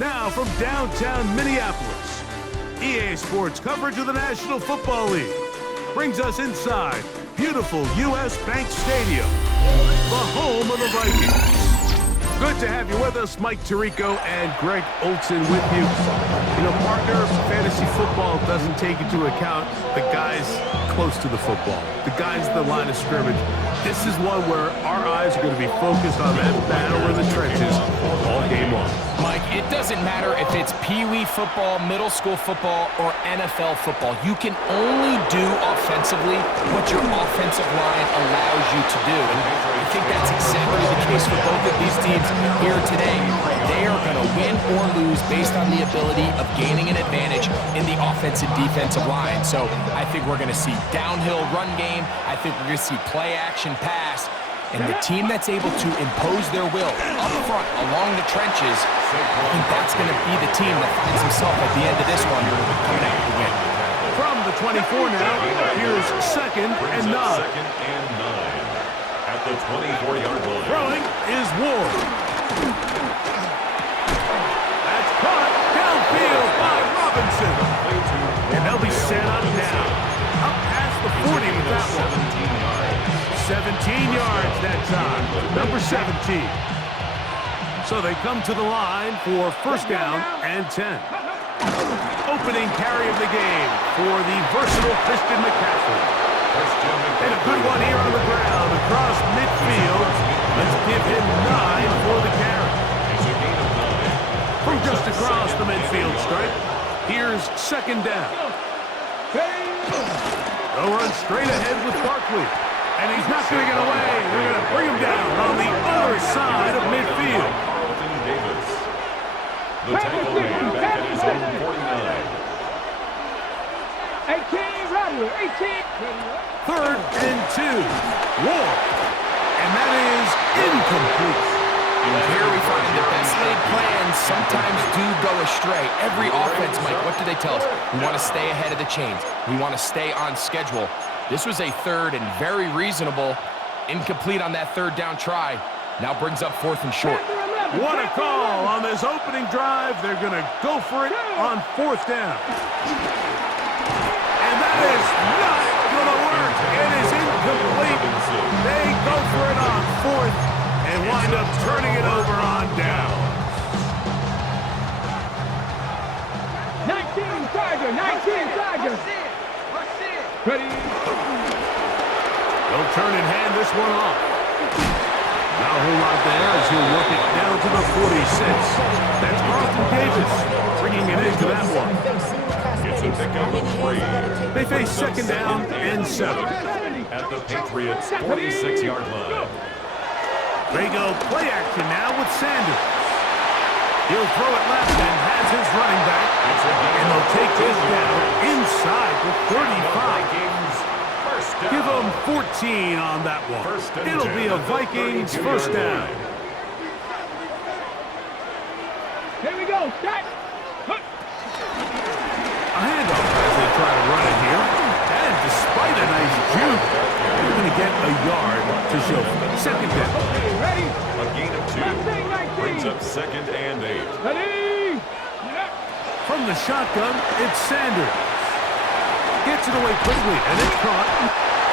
Now from downtown Minneapolis, EA Sports coverage of the National Football League brings us inside beautiful U.S. Bank Stadium, the home of the Vikings. Good to have you with us, Mike Tirico and Greg Olson with you. You know, partner, fantasy football doesn't take into account the guys close to the football, the guys at the line of scrimmage. This is one where our eyes are going to be focused on that battle in the trenches all game long. Mike, it doesn't matter if it's Pee-wee football, middle school football, or NFL football. You can only do offensively what your offensive line allows you to do. And I think that's exactly the case for both of these teams here today. They are going to win or lose based on the ability of gaining an advantage in the offensive defensive line. So I think we're going to see downhill run game. I think we're going to see play action pass. And the team that's able to impose their will up front along the trenches, I think that's going to be the team that finds himself at the end of this one coming out with the win. From the 24 now, here's second and 9. Second and 9 at the 24-yard line. Throwing is Ward. That's caught downfield by Robinson. And they'll be set up now. Up past the 40 with that one. 17 yards that time, number 17. So they come to the line for first down and 10. Opening carry of the game for the versatile Christian McCaffrey. And a good one here on the ground across midfield. Let's give him 9 for the carry. From just across the midfield stripe, here's second down. They'll run straight ahead with Barkley. And he's not going to get away. They're going to bring him down on the other side of midfield. The tackle man back at his own 49. 18, right here, 18. Third and 2. Ward. And that is incomplete. Here we find the best laid plans sometimes do go astray. Every offense, Mike, what do they tell us? We want to stay ahead of the chains. We want to stay on schedule. This was a third and very reasonable. Incomplete on that third down try. Now brings up fourth and short. What a call on this opening drive. They're going to go for it on fourth down. And that is not going to work. It is incomplete. They go for it on fourth and wind up turning it over on down. 19 Tiger, 19 Tiger. Ready? They'll turn and hand this one off. Not a whole lot there as he'll work it down to the 46. That's Arthur Davis bringing it into that one. It's a pickup of 3. They face second down and 7. At the Patriots' 46-yard line. They go play action now with Sanders. He'll throw it left and has his running back. And they'll take this down inside the 35. Give them 14 on that one. It'll be a Vikings first down. Here we go. Start. A handoff as they try to run it here. And despite a nice juke, they're going to get a yard to show for them. Second down. Ready? A gain of 2 brings up second and 8. Ready? From the shotgun, it's Sanders. Gets it away quickly, and it's caught.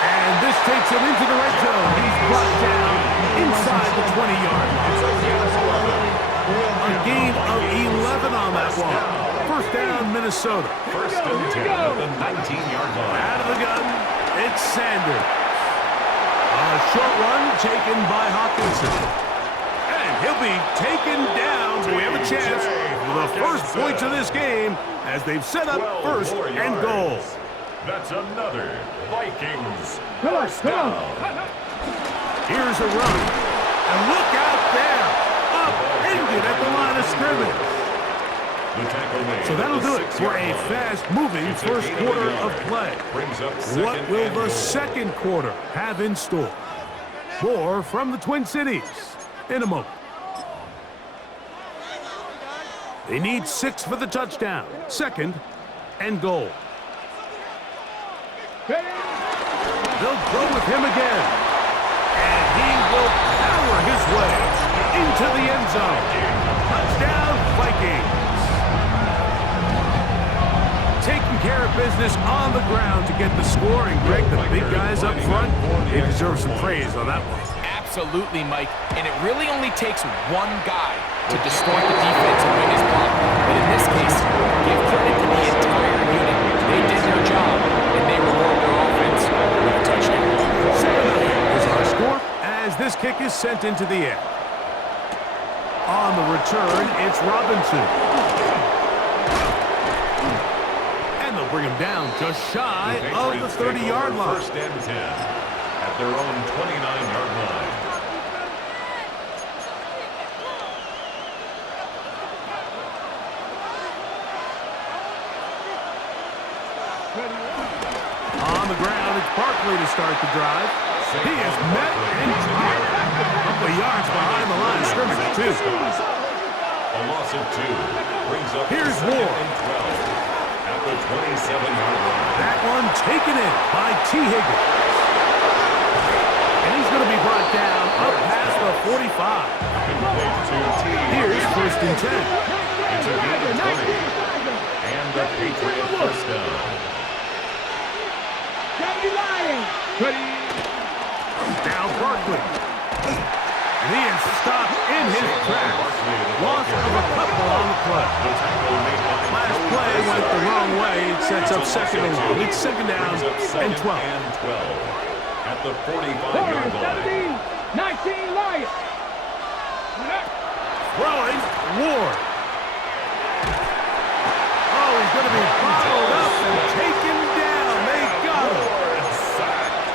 And this takes him into the red zone. He's brought down inside the 20-yard line. A gain of 11 on that one. First down, Minnesota. First and 10 at the 19-yard line. Out of the gun, it's Sanders. A short one taken by Hawkinson. And he'll be taken down. So we have a chance for the first points of this game as they've set up first and goal. That's another Vikings Come on, first come on. down. Here's a run. And look out there. Upended at the line of scrimmage. The tackle made So that'll at the do it for a 6-yard line. fast-moving It's a first gain of a quarter yard. of play. Brings up What second will and the goal. second quarter have in store? More from the Twin Cities in a moment. They need 6 for the touchdown. Second and goal. They'll go with him again. And he will power his way into the end zone. Touchdown, Vikings. care of business on the ground to get the score. And Greg, the big guys up front, they deserve some praise on that one. Absolutely, Mike. And it really only takes one guy to distort the defense and win his block. But in this case, give credit to the entire unit. They did their job, and they reward their offense with a touchdown. 7-0 is our score as this kick is sent into the air. On the return, it's Robinson. And they'll bring him down just shy of the 30-yard line. First and 10 at their own 29-yard line. On the ground, it's Barkley to start the drive. He is met and caught. A couple of yards behind the line of scrimmage, too. A loss of 2 brings up Here's second Ward. and 12 at the 27-yard line. That one taken in by T. Higgins. And he's going to be brought down up past the 45. Complete to T. Here's first and 10. It's a gain of 20. And the Patriot first down. Now Barkley. And he is stopped in his tracks. Loss of a couple on the play. Last play went the wrong way. It sets up second and long. It's second down and 12. At the 45-yard line. 19 Lions. Throwing, Ward. Oh, he's going to be bottled up and taken down. They got him.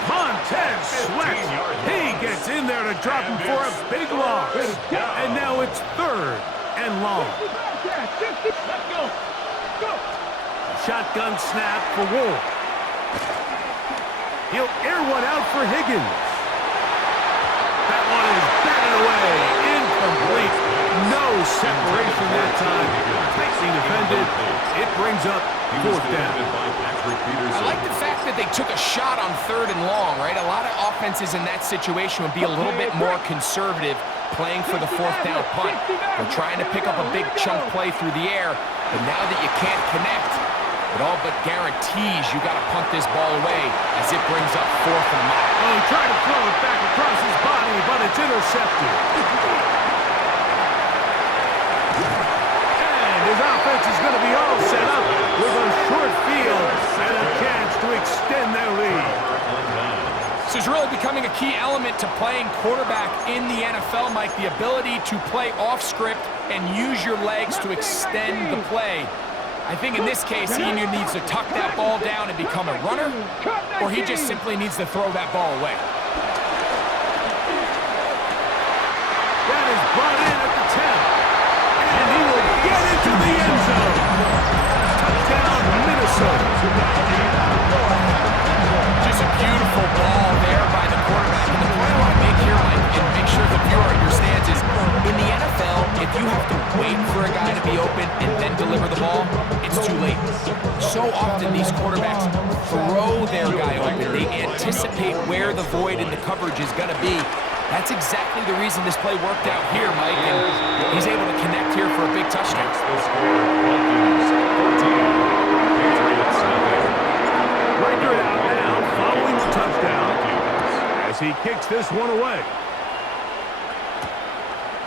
Montez Sweat. He gets in there to drop him for a big loss. And now it's third and long. Let's go. Go. Shotgun snap for Ward. He'll air one out for Higgins. That one is batted away. Incomplete. No separation that time. Tightly defended. It brings up fourth down. I like the fact that they took a shot on third and long, right? A lot of offenses in that situation would be a little bit more conservative playing for the fourth down punt. They're trying to pick up a big chunk play through the air, but now that you can't connect, it all but guarantees you got to punt this ball away as it brings up fourth and long. Oh, he tried to throw it back across his body, but it's intercepted. And his offense is going to be all set up with a short field and a chance to extend their lead. This is really becoming a key element to playing quarterback in the NFL, Mike, the ability to play off script and use your legs to extend the play. I think in this case, he either needs to tuck that ball down and become a runner, or he just simply needs to throw that ball away. That is brought in at the 10, and he will get into the end zone. Touchdown, Minnesota. Just a beautiful ball there by the quarterback. And the point I want to make here, Mike, and make sure the viewer understands is, in the NFL, if you have to wait for a guy to be open and then deliver the ball, it's too late. So often these quarterbacks throw their guy open. They anticipate where the void in the coverage is going to be. That's exactly the reason this play worked out here, Mike, and he's able to connect here for a big touchdown. Record out now following the touchdown as he kicks this one away.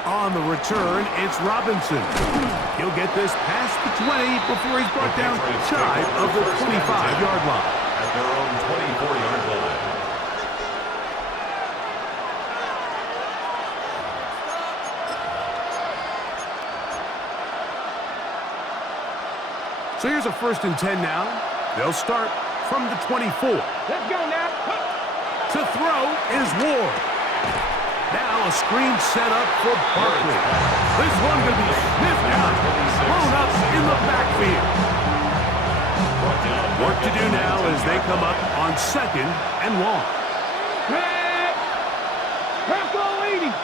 On the return, it's Robinson. He'll get this past the 20 before he's brought down shy of the 25-yard line. At their own 24-yard line. So here's a first and 10 now. They'll start from the 24. Let's go now. To throw is Ward. Now a screen set up for Barkley. This one going to be sniffed out, thrown up in the backfield. Work to do now as they come up on second and long. Red. Purple leading.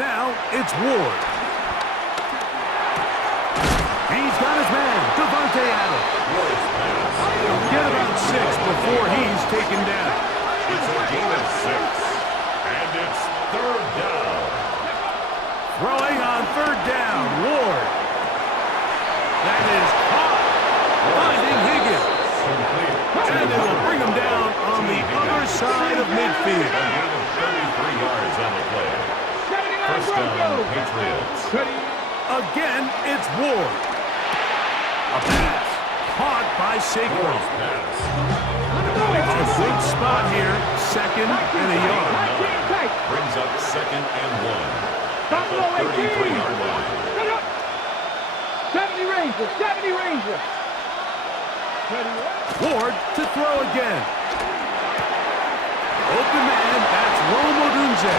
Now it's Ward. He's got his man, Devontae Adams. He'll get about 6 before he's taken down. It's a gain of 6, and it's third down. Throwing on third down, Ward. And it'll bring him down on the other side of midfield. A gain of 33 yards on the play. 79 First down, Broncos. Patriots. Ready. Again, it's Ward. A pass caught by Saquon. Pass. A good spot here, second and a yard. 19 tight. Brings up second and 1. At Buffalo the 33-yard line. Set up. 70 Rangers. 70 Rangers. Ready. Ward to throw again. Open man, that's Roma Dunze.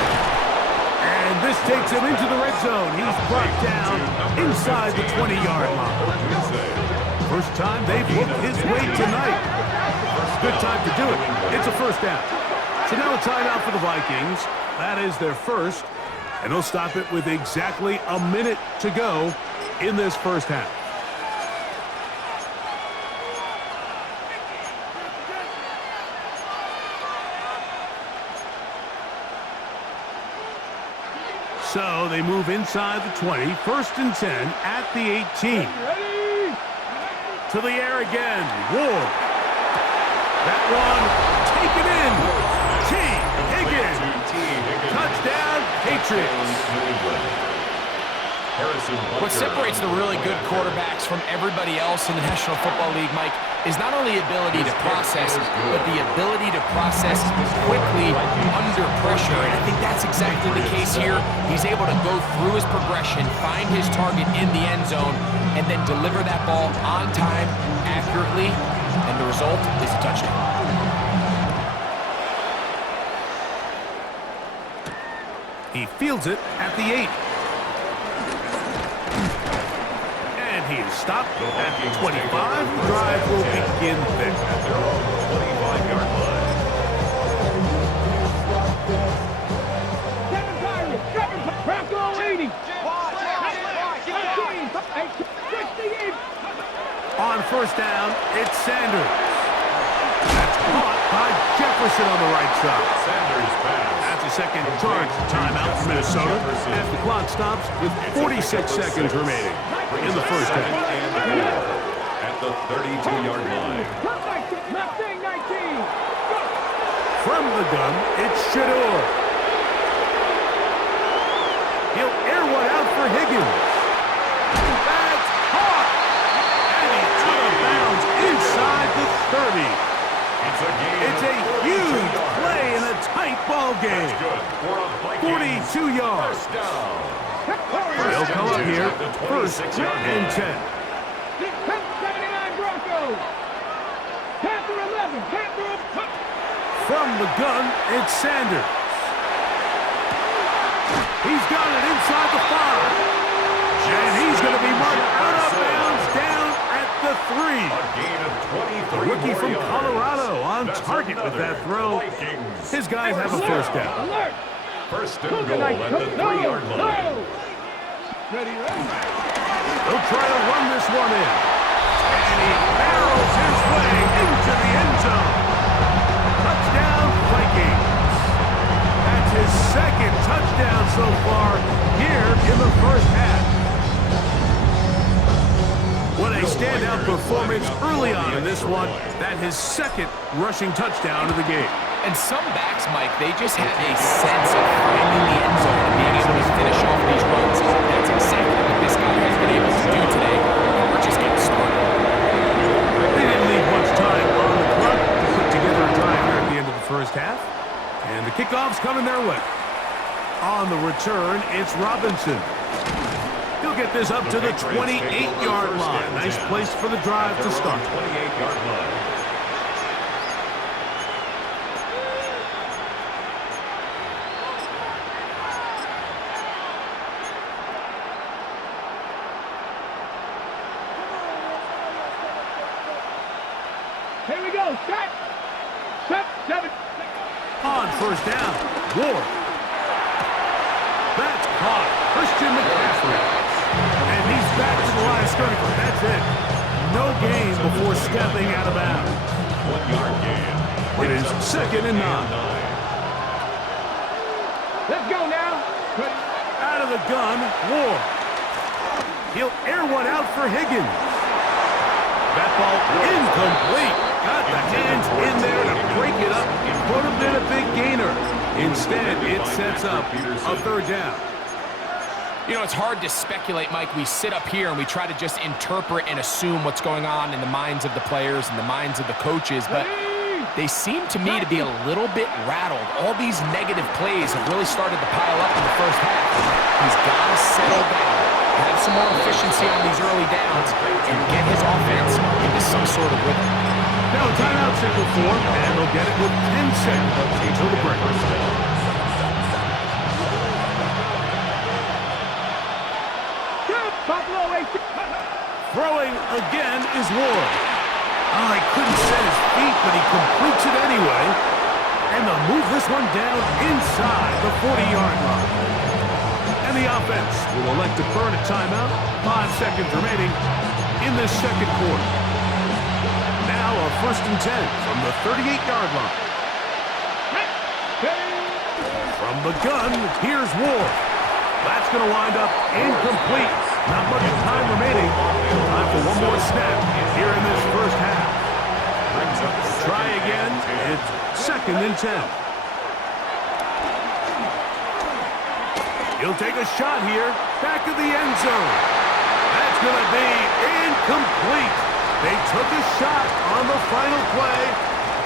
And this takes him into the red zone. He's brought down inside the 20-yard line. First time they've looked his way tonight. Good time to do it. It's a first down. So now a timeout for the Vikings. That is their first. And they'll stop it with exactly a minute to go in this first half. So they move inside the 20, first and 10 at the 18. Ready. To the air again, Ward. That one taken in. T. Higgins. Touchdown, Patriots. What separates the really good quarterbacks from everybody else in the National Football League, Mike, is not only ability to process, but the ability to process quickly under pressure. And I think that's exactly the case here. He's able to go through his progression, find his target in the end zone, and then deliver that ball on time, accurately, and the result is a touchdown. He fields it at the 8. And he is stopped at the 25. The drive will begin there. At their own 25-yard line. 7 Pirates. 7 Bronco 80. 68. On first down, it's Sanders. That's caught by Jefferson on the right side. Sanders pass. That's a second charge timeout for Minnesota as the clock stops with 46 seconds remaining in the first half. At the 32-yard line. Mustang 19. Go. From the gun, it's Shador. He'll air one out for Higgins. That's caught. And he's out of bounds inside the 30. It's a huge play in a tight ball game. 42 yards. They'll come up here, first and 10. 79 Broncos. Panther 11. Panther. From the gun, it's Sanders. He's got it inside the 5. And he's going to be marked out of bounds down at the 3. The rookie from Colorado on target with that throw. His guys have a first down. Alert. First and goal at the 3-yard line. Ready, ready. He'll try to run this one in. And he barrels his way into the end zone. Touchdown, Vikings. That's his second touchdown so far here in the first half. What a standout performance early on in this one. That his second rushing touchdown of the game. And some backs, Mike, they just have a sense of finding the end zone and being able to finish off these runs. That's exactly what this guy has been able to do today. And we're just getting started. They didn't leave much time on the clock to put together a drive here at the end of the first half. And the kickoff's coming their way. On the return, it's Robinson. He'll get this up to the 28-yard line. Nice place for the drive to start. 28-yard line. Here we go. Set. Set. 7. On first down, Ward. That's caught. Christian McCaffrey. And he's back to the line of scrimmage. That's it. No gain before stepping out of bounds. 1-yard gain. It is second and 9. Let's go now. Out of the gun, Ward. He'll air one out for Higgins. That ball incomplete. Got the hands in there to break it up. Could have been a big gainer. Instead, it sets up a third down. You know, it's hard to speculate, Mike. We sit up here and we try to just interpret and assume what's going on in the minds of the players and the minds of the coaches, but they seem to me to be a little bit rattled. All these negative plays have really started to pile up in the first half. He's got to settle down, have some more efficiency on these early downs, and get his offense into some sort of rhythm. Now a timeout signal for, and they'll get it with 10 seconds until the break. Throwing again is Ward. Oh, he couldn't set his feet, but he completes it anyway. And they'll move this one down inside the 40-yard line. And the offense will elect to burn a timeout. 5 seconds remaining in this second quarter. Now a 1st and 10 from the 38-yard line. From the gun, here's Ward. That's going to wind up incomplete. Not much time remaining. Time for one more snap here in this first half. Try again. It's 2nd and 10. He'll take a shot here. Back of the end zone. That's going to be incomplete. They took a shot on the final play.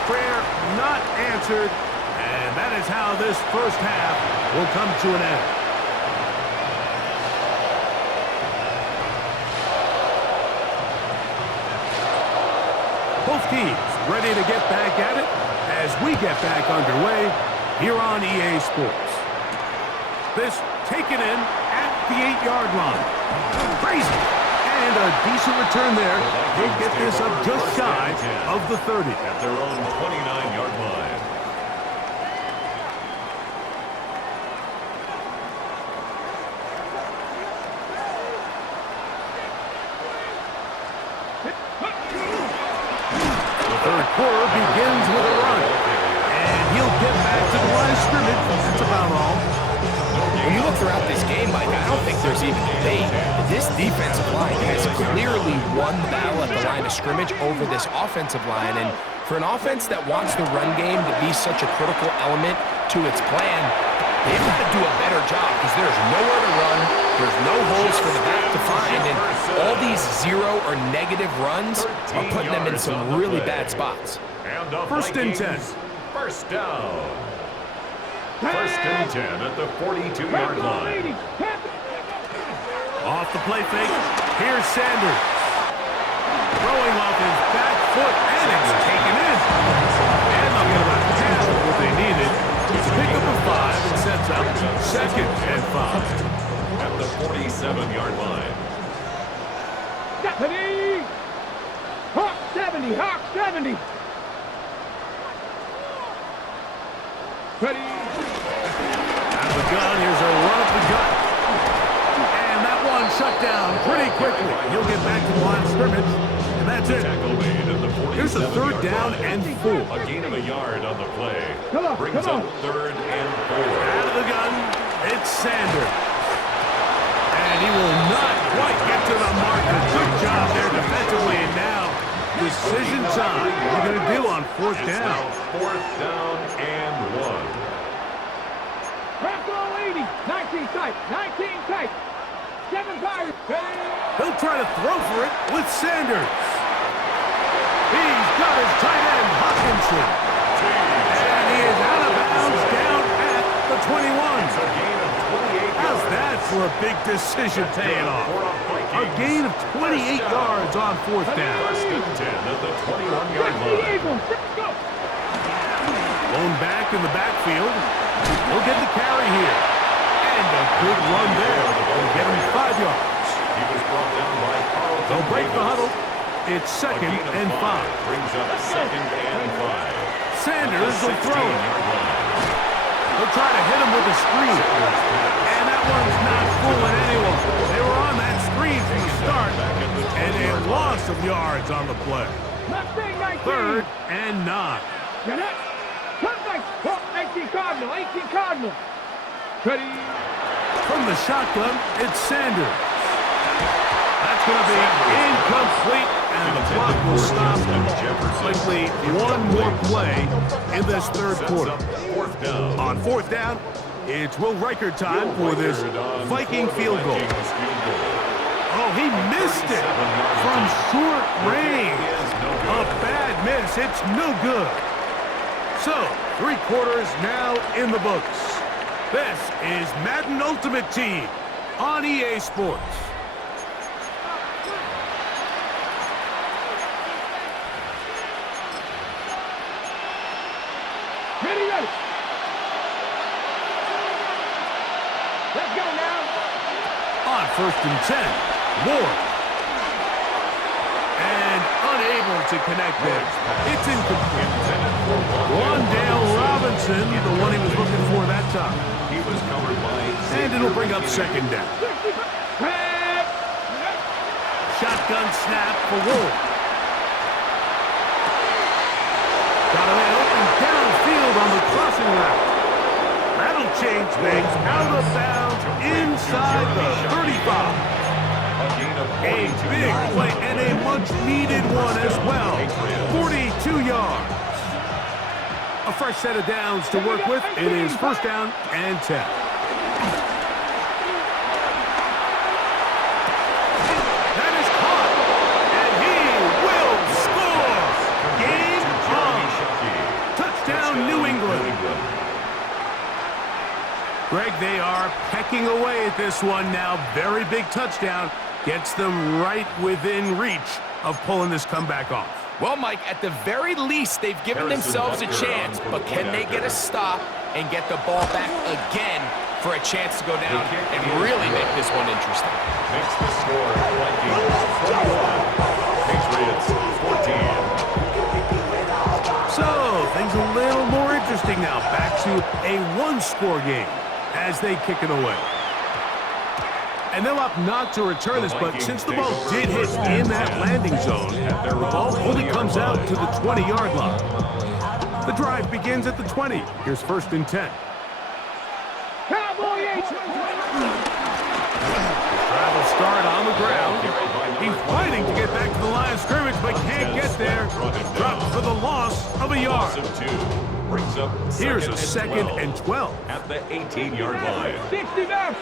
Prayer not answered. And that is how this first half will come to an end. Both teams ready to get back at it as we get back underway here on EA Sports. This taken in at the 8-yard line. Crazy. And a decent return there. He'll get this up just shy of the 30. At their own 29-yard line. Third quarter begins with a run. And he'll get back to the line of scrimmage. That's about all. When you look throughout this game, Mike, I don't think there's even debate. This defensive line has clearly won the battle at the line of scrimmage over this offensive line. And for an offense that wants the run game to be such a critical element to its plan, they've got to do a better job because there's nowhere to run. There's no holes for the back to find, and all these 0 or negative runs are putting them in some really bad spots. And the 1st and 10. First down. 1st and 10 at the 42-yard line. Off the play fake. Here's Sanders. Throwing off his back foot, and it's taken in. And they'll get about half of what they needed. It's a pick up of 5 and sets up 2nd and 5. At the 47-yard line. 70! Hawk 70! Hawk 70! Ready? Out of the gun, here's a run up the gut. And that one shut down pretty quickly. He'll get back to the line of scrimmage, and that's it. Tackle made at the 47-yard Here's a 3rd down line. and 4. A gain of a yard on the play. Brings come on. up 3rd and 4. Out of the gun, it's Sanders. And he will not quite get to the marker. Good job there defensively, and now decision time. What are you going to do on 4th It's down? now 4th down and 1. Crack all 80! 19 tight! 19 tight! 7 fires! He'll try to throw for it with Sanders. He's got his tight end, Hawkinson. And he is out of bounds down at the 21. It's a gain of 28 How's yards. that for a big decision paying off? A gain of 28 yards on 4th down. 1st and 10 at the 21-yard The line. Eagles! Go! Blown back in the backfield. He'll get the carry here. And a good run there. Will get him 5 yards. He was brought down by Carlton. They'll break the Davis. huddle. It's A 2nd gain of and 5. Brings up 2nd and 5. Sanders will throw it. 16-yard line. He'll try to hit him with a screen. And that one's not fooling anyone. They were on that screen from the start. And a loss of yards on the play. Mustang 19! 3rd and 9. Get it! Come back! Oh, 18 Cardinal! 18 Cardinal! Ready? From the shotgun, it's Sanders. That's going to be incomplete and the clock will stop likely one more play in this third quarter. On fourth down, it's Will Riker time for this Viking field goal. Oh, he missed it from short range. A bad miss. It's no good. So, 3 quarters now in the books. This is Madden Ultimate Team on EA Sports. Ready, ready. Let's go now. On 1st and 10, Ward. And unable to connect there. It's incomplete. Wandale Robinson, the one he was looking for that time. He was covered by... And it'll bring up 2nd down. Shotgun snap for Ward. Got a man open downfield on the crossing route. That'll change things. Out of bounds inside the 35. A big play and a much-needed one as well. 42 yards. A fresh set of downs to work with. It is 1st down and 10. That is caught. And he will score. Game on. Touchdown, New England. Greg, they are pecking away at this one now. Very big touchdown. Gets them right within reach of pulling this comeback off. Well, Mike, at the very least, they've given themselves a chance, but can they get a stop and get the ball back again for a chance to go down and really make this one interesting? Makes the score Vikings 21, Patriots 14. So, things a little more interesting now. Back to a one-score game as they kick it away. And they'll opt not to return this, but since the ball did hit in that landing zone, the ball only comes out to the 20-yard line. The drive begins at the 20. Here's 1st and 10. Cowboy H. Try to start on the ground. He's fighting to get back to the line of scrimmage, but can't get there. Dropped for the loss of a yard. Here's a 2nd and 12. At the 18-yard line. 60 now.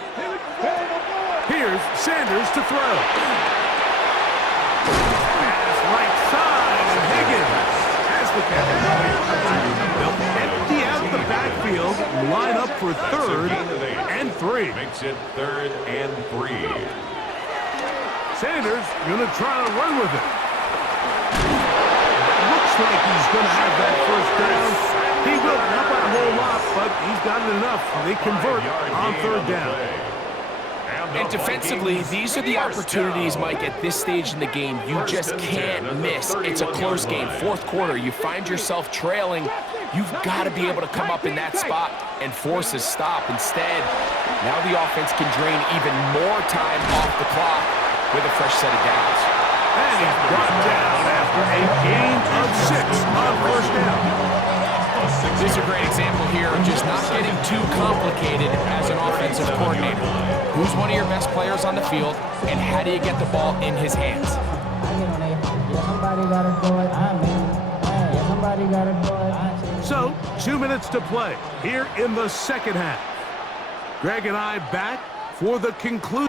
Here's Sanders to throw. Pass right side, and Higgins has the catch. They'll empty out the backfield, line up for 3rd and 3. Makes it 3rd and 3. Sanders going to try to run with it. Looks like he's going to have that 1st down. He will, not by a whole lot, but he's got it enough. They convert on 3rd down. And defensively, these are the opportunities, Mike, at this stage in the game you just can't miss. It's a close game. 4th quarter, you find yourself trailing. You've got to be able to come up in that spot and force a stop. Instead, now the offense can drain even more time off the clock with a fresh set of downs. And he's brought down after a gain of 6 on 1st down. This is a great example here of just not getting too complicated as an offensive coordinator. Who's one of your best players on the field, and how do you get the ball in his hands? So, 2 minutes to play here in the 2nd half. Greg and I back for the conclusion.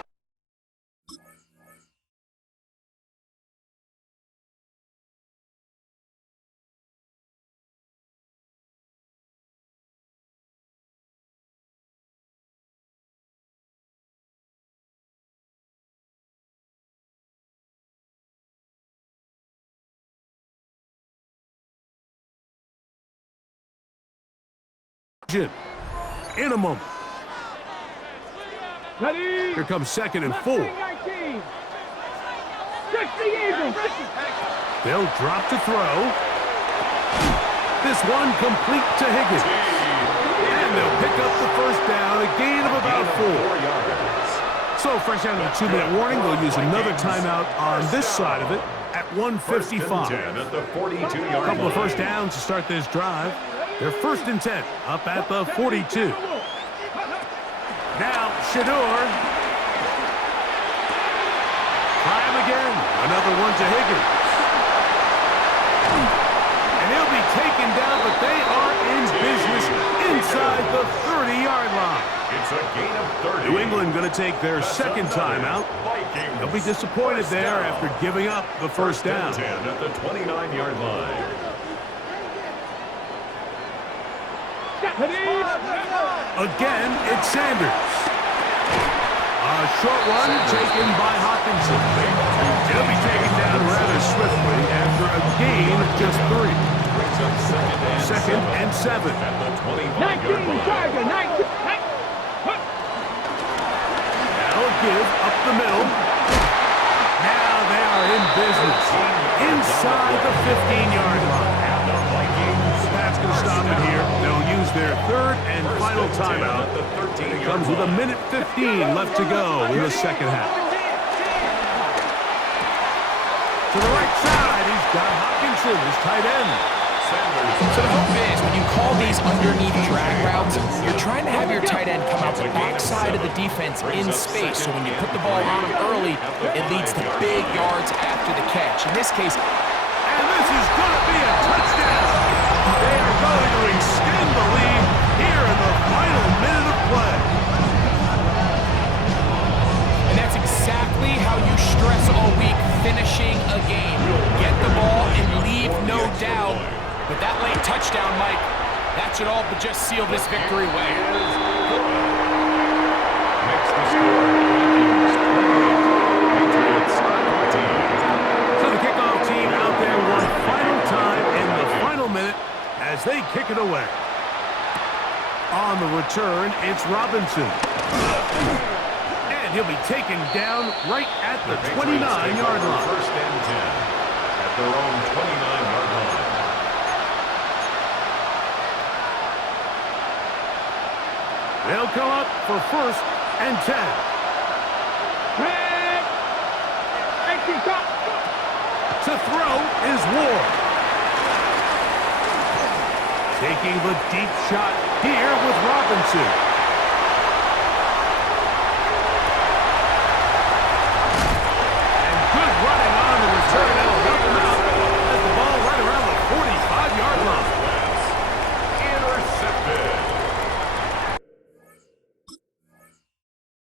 In a moment. Ready. Here comes 2nd and 4. 19. 60 Eagles. They'll drop to throw. This one complete to Higgins. And they'll pick up the 1st down, a gain of about 4. So fresh out of a 2-minute warning, they'll use another timeout on this side of it at 1:55. A couple of 1st downs to start this drive. They're 1st and 10, up at the 42. Now, Shador. Try him again. Another one to Higgins. taken down, but they are in business inside the 30-yard line. It's a gain of 30. New England going to take their second timeout. They'll be disappointed there after giving up the first down. 10 at the 29-yard line. Again, it's Sanders. A short one taken by Hawkinson. He'll be taken down rather swiftly after a gain of just 3. Brings up Second and 7. at the 19, 25-yard line. Tiger, 19. That'll give up the middle. Now they are in business inside the 15-yard line. That's going to stop it here. They'll use their third and final timeout. It comes with 1:15 left to go in the second half. To the right side, he's got Hawkinson, his tight end. So the hope is, when you call these underneath drag routes, you're trying to have your tight end come out the backside of the defense in space. So when you put the ball on him early, it leads to big yards after the catch. In this case, And this is going to be a touchdown. They are going to extend the lead here in the final minute of play. and that's exactly how you stress all week finishing a game. Get the ball and leave no doubt. But that late touchdown, Mike, that should all but just seal this victory away. Makes the score. Patriots 14. So the kickoff team out there one final time in the final minute as they kick it away. On the return, it's Robinson. And he'll be taken down right at the 29-yard line. First and 10 at their own 29-yard line. They'll come up for first and 10. To throw is Ward. Taking the deep shot here with Robinson.